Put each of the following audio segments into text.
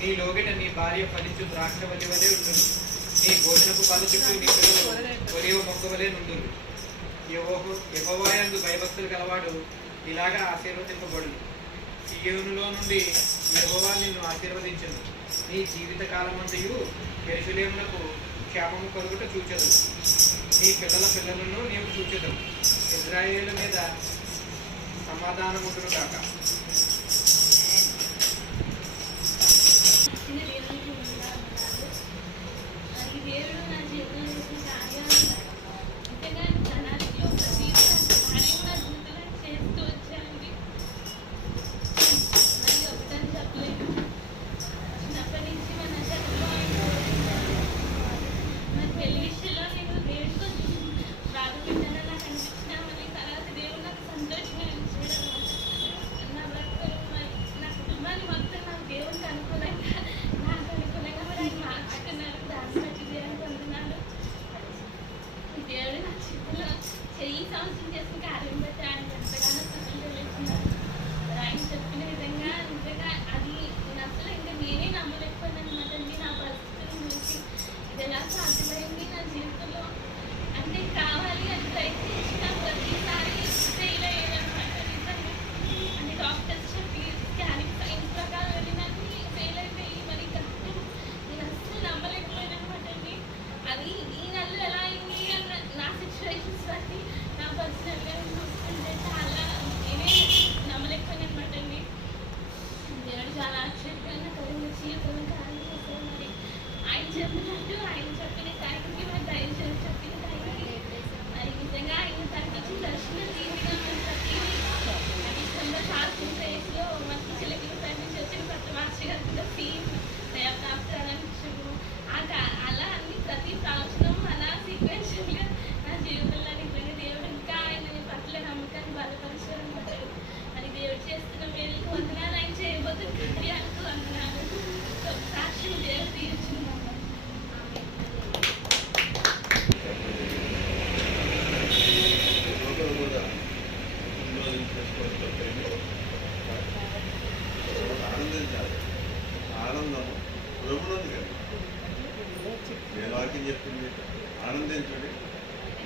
నీ లోగిట నీ భార్య ఫలించు ద్రాక్షవల్లి వలె ఉండును. నీ భోజనపు పలు చుట్టూ నీ పిల్లలు ఒలివ మొక్క వలె నుండును. యెహోవాయందు భయభక్తులు గలవాడు ఇలాగా ఆశీర్వదింపబడును. సీయోనులో నుండి యెహోవా నిన్ను ఆశీర్వదించును. నీ జీవిత కాలమంతయు యెరూషలేమునకు క్షేమము కలుగుట చూచెదవు. నీ పిల్లల పిల్లలను నీవు చూచెదవు. ఇశ్రాయేలు మీద సమాధానముండును కాక. ఆనందం ప్రభునందు కలిగి నేను వాక్యం చెప్పింది ఆనందించండి,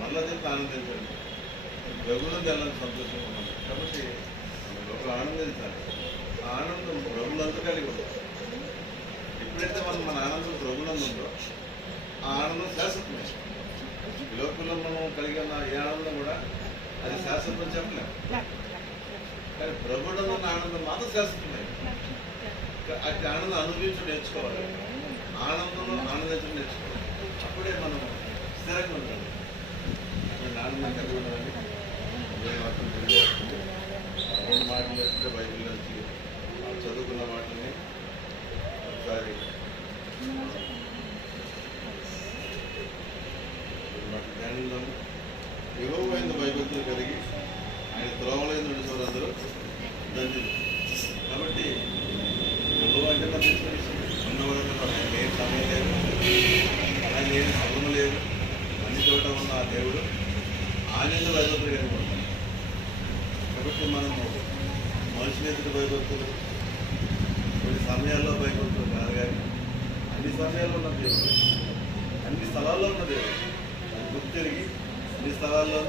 మళ్ళా చెప్తే ఆనందించండి. ప్రభునందు వెళ్ళాలని సంతోషంగా ఉన్నాను కాబట్టి ఒకరు ఆనందించాలి. ఆ ఆనందం ప్రభునందు కలిగి ఉంటుంది. ఎప్పుడైతే మన ఆనందం ప్రభునందు ఉందో ఆ ఆనందం శాశ్వతమే. ఈ లోకంలో మనం కలిగి ఉన్న ఏ ఆనందం కూడా అది శాశ్వతం చెప్పలేము. కానీ ప్రభువులో ఉన్న ఆనందం మాత్రం శాశ్వతమే. అది ఆనందం అనుభవించడం నేర్చుకోవాలి. ఆనందంలో ఆనందించడం నేర్చుకోవాలి. అప్పుడే మనం స్థిరంగా ఉంటాం. ఆనందం కలిగి ఉండాలని దేవుని వాక్యం తెలియజేస్తుంది. రెండు మాటలు అంటే బైబిల్ నుంచి చదువుకున్న మాటల్ని ఒకసారి ధ్యానం. యెహోవాయందు భయభక్తులు కలిగి ఆయన త్రోవలైన నడిచేవారు అందరూ ధన్యులు. కాబట్టి యెహోవా అంటే నాకు తెలిసిన విషయం. ఉన్నవాళ్ళందరూ ఆయన లేని సమయం లేదు, ఆయన లేని సమయం లేదు. అన్ని చోట ఉన్న ఆ దేవుడు ఆనంద భయభక్తులు కలిగి ఉంటాడు. కాబట్టి మనము మనిషిని ఎదుటి భయభక్తులు, కొన్ని సమయాల్లో భయభక్తులు కాదు, కానీ అన్ని సమయాల్లో ఉన్న దేవుడు, అన్ని స్థలాల్లో ఉన్న దేవుడు. అది గుర్తు తిరిగి అన్ని స్థలాల్లో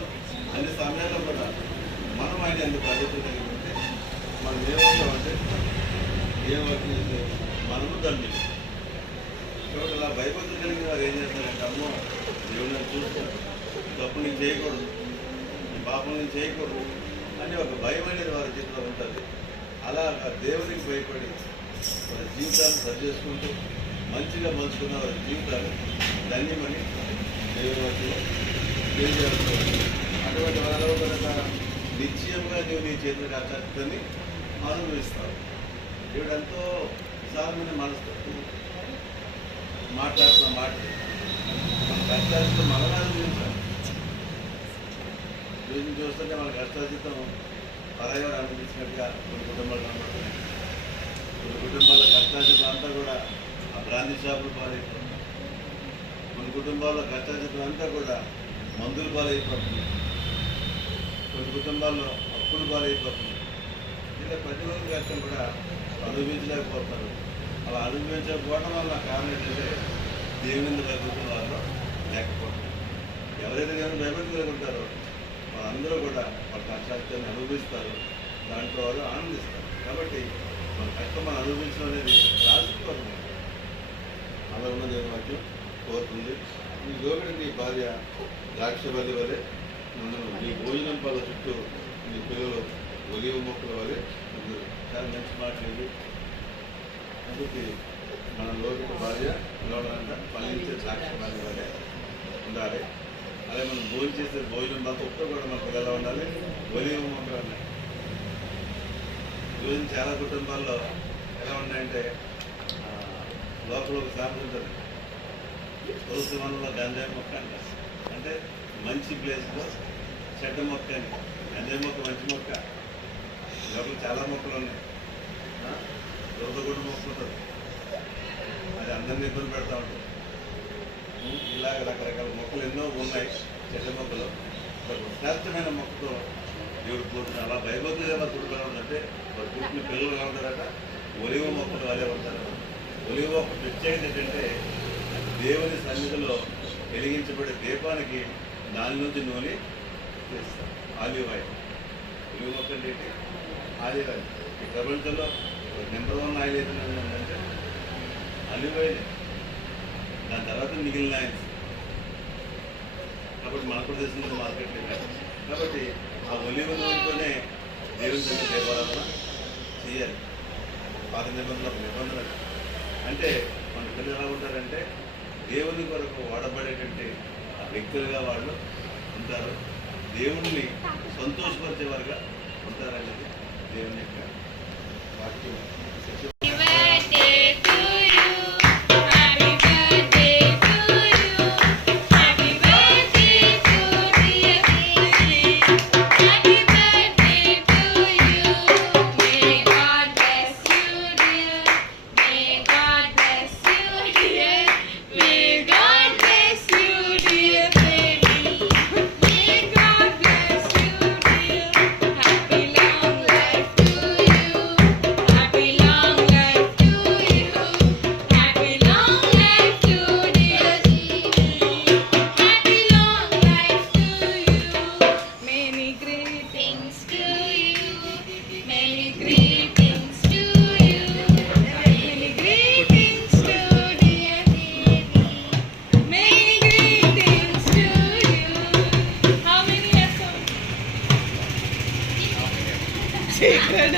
అన్ని సమయాల్లో కూడా మనం ఆయన ఎందుకు భయభక్తులు కలిగి ఉంటే మనం ఏమవుతామంటే ఏమవుతుంది, మనము ధన్యులు. కాబట్టి అలా భయభక్తులు కలిగిన వారు ఏం చేస్తారంటే, అమ్మో దేవుడు నన్ను చూస్తాడు, తప్పు నేను చేయకూడదు, ఈ పాపం నేను చేయకూడదు అని ఒక భయం అనేది వారి జీవితంలో ఉంటుంది. అలాగా దేవునికి భయపడి వారి జీవితాలు సరి చేసుకుంటూ మంచిగా మలుచుకున్న వారి జీవితాలు ధన్యమని దేవుని వాటిలో తెలియజేస్తారు. అటువంటి వాళ్ళలో కనుక నిశ్చయంగా నువ్వు నీ చేతుల కష్టాన్ని అనుభవిస్తావు. దేవుడు ఎంతో విశాలమైన మనసు మాట్లాడుతున్న మాట మన కష్టాలతో మనమే అనుభవించాలి. వీటిని చూస్తుంటే మన కష్టాలతో పరాయవారు అనుభవించినట్టుగా కొన్ని కుటుంబాలు కనబడుతున్నాయి. కొన్ని కుటుంబాల కష్టాలతో అంతా కూడా ఆ బ్రాంతి షాపులు పాలైపోతుంది. కొన్ని కుటుంబాల్లో కష్టాలతో అంతా కూడా మందులు పాలైపోతుంది. కొన్ని కుటుంబాల్లో అప్పులు పాలైపోతుంది. ఇలా ప్రతి ఒక్క కష్టం కూడా అనుభవించలేకపోతున్నారు. అలా అనుభవించకపోవడం వల్ల కారణం ఏంటంటే దేవుని భయపడుతున్న వాళ్ళు లేకపోవడం. ఎవరైతే దేవుని భయపడుతూ ఉంటారో వాళ్ళందరూ కూడా వాళ్ళ కష్టాన్ని అనుభవిస్తారు, దాంట్లో వాళ్ళు ఆనందిస్తారు. కాబట్టి మన కష్టం మనం అనుభవించడం అనేది రాజకీయం అలా ఉన్న దేవుని వాక్యం కోరుతుంది. ఈ లోపలి నీ భార్య ద్రాక్ష బల్లి వలె, నీ భోజనం పళ్ళ చుట్టూ నీ పిల్లలు ఒలివ మొక్కల వలె అందరూ. చాలా మంచి మాటలు ఇవి. కాబట్టి మన లోపలి భార్య పిలవడంట ఫలించే ద్రాక్ష బల్లి వలె ఉండాలి. అలాగే మనం భోజనం చేసే భోజనం మాకు ఒక్క కూడా మన పిల్లలు ఉండాలి, ఒలివ మొక్కలు ఉన్నాయి. ఈరోజు చాలా కుటుంబాల్లో ఎలా ఉన్నాయంటే లోపల ఒక సామెత ఉంటుంది, తులసి వనంలో గంజాయి మొక్క అంట. అంటే మంచి ప్లేస్లో చెడ్డ మొక్క అని. గంజాయి మొక్క మంచి మొక్క, లోపల చాలా మొక్కలు ఉన్నాయి. దురదగుడ్డ మొక్క ఉంటుంది, అది అందరినీ ఇబ్బంది పెడతా ఉంటుంది. ఇలాగ రకరకాల మొక్కలు ఎన్నో ఉన్నాయి, చెడ్డ మొక్కలు. శ్రేష్టమైన మొక్కతో దేవుడు పోతున్నారు. అలా భయభక్తులుగా మా తుడుగా ఉందంటే వారు పుట్టిన పిల్లలు ఎలా ఉంటారట, ఒలివ మొక్కలు వాళ్ళే ఉంటారు. ఒలివ మొక్క ప్రత్యేకత ఏంటంటే దేవుని సన్నిధిలో వెలిగించబడే దీపానికి దాని నుంచి నూనె చేస్తారు. Olive oil. ఒలివ మొక్క అంటే ఆలివ్ ఆయిల్. ఈ ప్రపంచంలో నెంబర్ 1 ఆయిల్ ఏదైతే ఆలివ్ ఆయిల్, దాని తర్వాత మిగిలిన ఆయిల్స్. కాబట్టి మనకు తెలిసిన మార్కెట్లో కాదు. కాబట్టి ఆ ఒలివ నూనెతోనే దేవుని సన్నిధి దీపారాధన చేయాలి. పాత నిబంధనలు అంటే మన పిల్లలు ఎలా ఉంటారంటే దేవుని కొరకు వాడబడేటువంటి ఆ వ్యక్తులుగా వాళ్ళు ఉంటారు, దేవుణ్ణి సంతోషపరిచేవారుగా ఉంటారనేది దేవుని యొక్క వాక్యం. Secret.